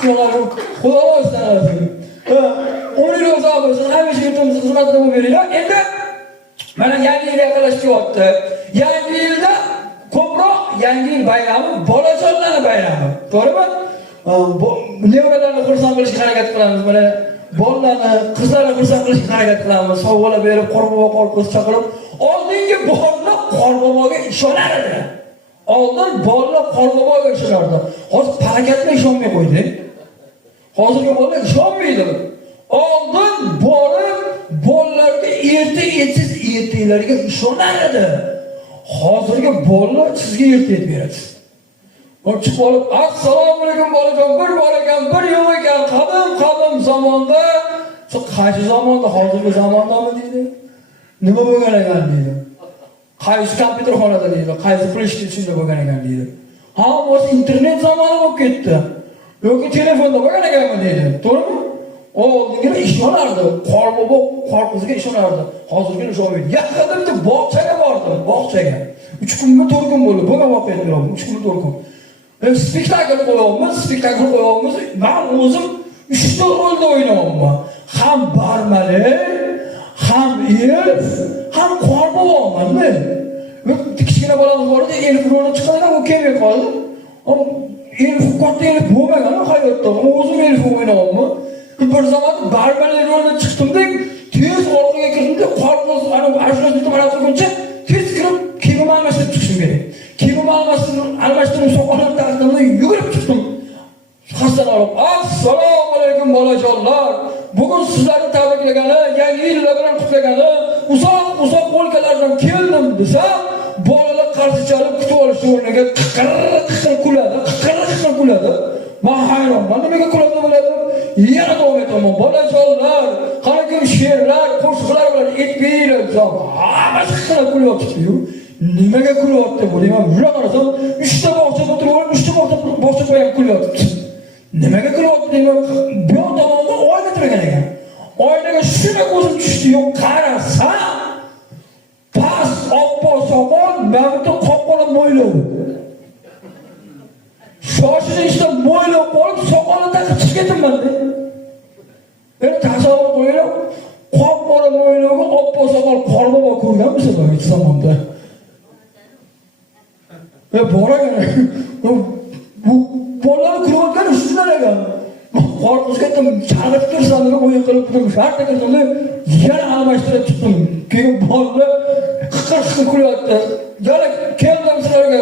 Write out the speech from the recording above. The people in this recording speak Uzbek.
Xudo o'zlari. 10 yil uzoq bo'lsin, hamisha yurtimizga xizmatda bo'lib beringlar. Endi mana yangi yil yaqinlashayapti. Yangi yilda ko'proq yangi yil bayrami bolajonlarning bayrami. To'g'rimi? Nevalarni xursand qilishga harakat qilamiz. Mana bolalarni, qizlarni xursand qilishga harakat qilamiz. Sovg'alar berib, qorbobo, qorqiz chaqirib, oldingi bolalar qorboboga ishonar edi. Oldin bolalar qorboboga ishonardi. Hozir harakatga ishonmay qo'ydi. Hozirgi bolalar ishonmaydi. Oldin borib bolalarga erta-etsiz ertalarga ishonar edi. Hozirgi bolalar sizga erta beradi. Chiqib olib, assalomu alaykum bolajon, bir bor ekan, bir yo'q ekan, qadim zamonda, qaysi zamonda, hozirgi zamondami deydi. Nima bo'lgan ekan deydi. Qaysi kompyuterxonada deydi, qaysi PlayStationda bo'lgan ekan deydi. Ha, o'z internet zamoni bo'lib ketdi. Yoki telefonda bo'lgan ekanmi deydi. To'g'rimi? Oldingilar ishonardi, qorbobo, qorqizga ishonardi. Hozirgi ishonmaydi. Yaqinda bog'chaga bordim, bog'chaga. 3 kunmi, 4 kun bo'ldi. Bo'lgan voqea bilan 3 kun, 4 kun. Spektakl qo'yamiz. Men o'zim 3 ta rolda o'ynayapman. Ham barmali, ham elf, ham qorboboman men. Kichkina bolamiz bor edi, elf rolda chiqadi, u kelmay qoldi. Elf katta elf bo'lmagan hayotda. O'zim elf o'ynayapman. Bir zaman barmali rolda chiqdim-da, tez orqaga kirdim-da, qorboz ana ashulani qilguncha tez kirib, kiyim almashtirib chiqishim kerak. Kiyim almashtirib soqolib taqdimda yugurib chiqdim. Xassan olib, assalomu alaykum bolajonlar. Bugun sizlarni tabriklagani, yangi yillar bilan qutlagani, uzoq o'lkalardan keldim desa, bolalar qarshi chalib kutib olish o'rniga qiqir kuladi. Men hayronman, nimaga kuladi biladi? Yana davom etaman. Bolajonlar, qanaqa she'rlar, qo'shiqlar bilan aytmaylar. Hammasi qiqir kulyapti-yu. Nimaga kulyapti bu? Men yura qarasam, 3 ta bog'chada o'tirib, 3 ta bog'cha ham kulyapti. Nimaga kulyapti deyman, bu tomonda oyna turgan ekan. Oynaga shuna ko'zim tushdi, yo'q qarasa, pas oppoq soqol, mavta qop-qora mo'ylov. Shoshilishda mo'ylov qolib, soqolni taqib chiqib ketibman-da. Men tasavvur qo'yinglar, qop-qora mo'ylovga oppoq soqol qorbobo ko'rganmisiz bu zamonda? Bor ekan. Bu bolalar kulayotgan shundan ekan. Qorqizga chaqirib tursan deb o'yin qilib turdim. Shartta kirdim, yana almashtirib chiqdim. Keyin bolalar qiqir kulyapti. Yana keldim sizlarga.